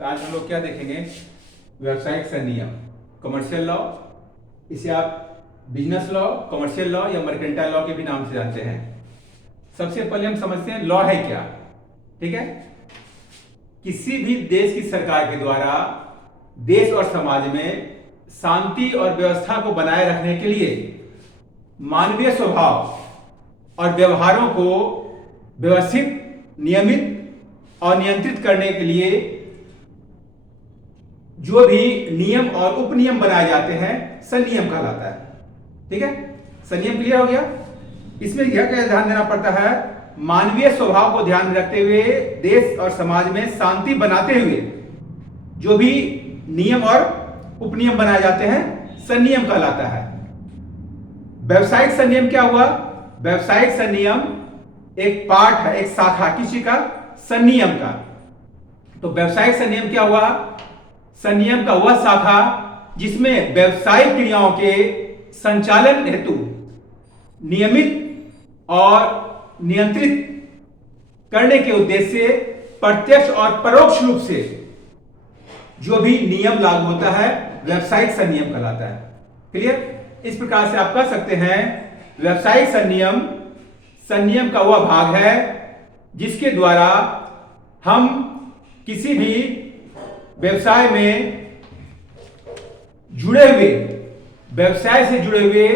तो आज हम लोग क्या देखेंगे, व्यावसायिक संनियम, कमर्शियल लॉ। इसे आप बिजनेस लॉ, कमर्शियल लॉ या मर्केंटाइल लॉ के भी नाम से जानते हैं। सबसे पहले हम समझते हैं लॉ है क्या। ठीक है, किसी भी देश की सरकार के द्वारा देश और समाज में शांति और व्यवस्था को बनाए रखने के लिए मानवीय स्वभाव और व्यवहारों को व्यवस्थित, नियमित और नियंत्रित करने के लिए जो भी नियम और उपनियम बनाए जाते हैं संनियम कहलाता है। ठीक है, संनियम क्लियर हो गया। इसमें क्या क्या ध्यान देना पड़ता है, मानवीय स्वभाव को ध्यान में रखते हुए देश और समाज में शांति बनाते हुए जो भी नियम और उपनियम बनाए जाते हैं संनियम कहलाता है। व्यावसायिक संनियम क्या हुआ? व्यावसायिक संनियम एक पार्ट है, एक शाखा किसी का, संनियम का। तो व्यावसायिक संनियम क्या हुआ? संनियम का वह शाखा जिसमें व्यावसायिक क्रियाओं के संचालन हेतु नियमित और नियंत्रित करने के उद्देश्य से प्रत्यक्ष और परोक्ष रूप से जो भी नियम लागू होता है व्यावसायिक संनियम कहलाता है। क्लियर? इस प्रकार से आप कह सकते हैं व्यावसायिक संनियम संनियम का वह भाग है जिसके द्वारा हम किसी भी व्यवसाय में जुड़े हुए, व्यवसाय से जुड़े हुए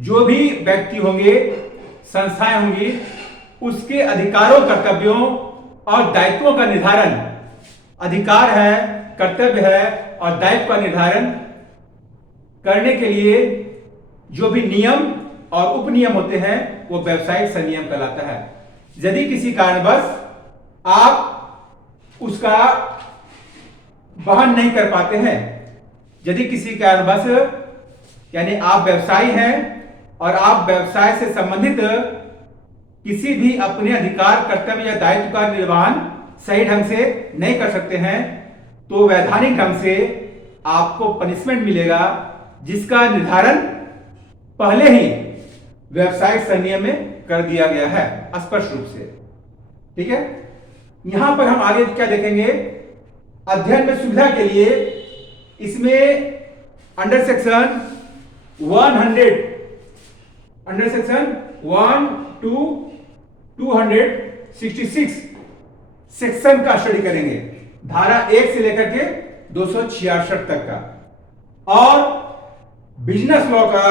जो भी व्यक्ति होंगे, संस्थाएं होंगी, उसके अधिकारों, कर्तव्यों और दायित्वों का निर्धारण, अधिकार है, कर्तव्य है और दायित्व का निर्धारण करने के लिए जो भी नियम और उपनियम होते हैं वो व्यावसायिक संनियम कहलाता है। यदि किसी कारणवश आप उसका वहन नहीं कर पाते हैं, यदि किसी कारणवश यानी आप व्यवसायी हैं और आप व्यवसाय से संबंधित किसी भी अपने अधिकार, कर्तव्य या दायित्व का निर्वहन सही ढंग से नहीं कर सकते हैं तो वैधानिक ढंग से आपको पनिशमेंट मिलेगा जिसका निर्धारण पहले ही व्यावसायिक संनियम में कर दिया गया है स्पष्ट रूप से। ठीक है, यहां पर हम आगे क्या देखेंगे, अध्ययन में सुविधा के लिए इसमें अंडर सेक्शन 1 to 266 सेक्शन का स्टडी करेंगे, धारा 1 से लेकर के 266 तक का। और बिजनेस लॉ का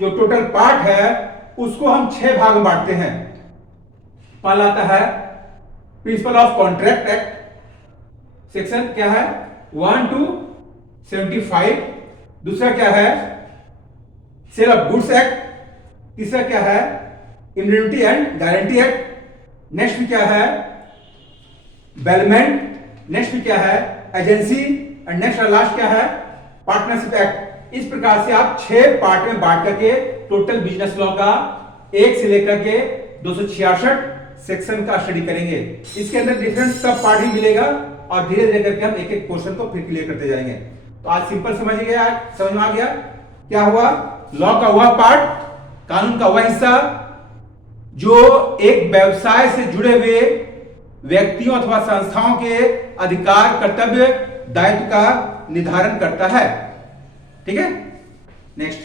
जो टोटल पार्ट है उसको हम 6 भाग में बांटते हैं। पहला आता है principle of contract act, section क्या है 1 to 75। दूसरा क्या है सेल ऑफ गुड्स एक्ट। तीसरा क्या है immunity and guarantee act. Next क्या है बेलमेंट। नेक्स्ट क्या है एजेंसी एंड नेक्स्ट और लास्ट क्या है पार्टनरशिप एक्ट। इस प्रकार से आप 6 पार्ट में बांट करके टोटल बिजनेस लॉ का 1 से लेकर के 266 सेक्शन का स्टडी करेंगे। इसके अंदर डिफरेंट सब पार्ट ही मिलेगा और धीरे धीरे करके हम एक एक क्वेश्चन को फिर क्लियर करते जाएंगे। तो आज सिंपल समझ गया, समझ में आ गया क्या हुआ, लॉ का वह पार्ट, कानून का वह हिस्सा जो एक व्यवसाय से जुड़े हुए व्यक्तियों अथवा संस्थाओं के अधिकार, कर्तव्य, दायित्व का निर्धारण करता है। ठीक है, नेक्स्ट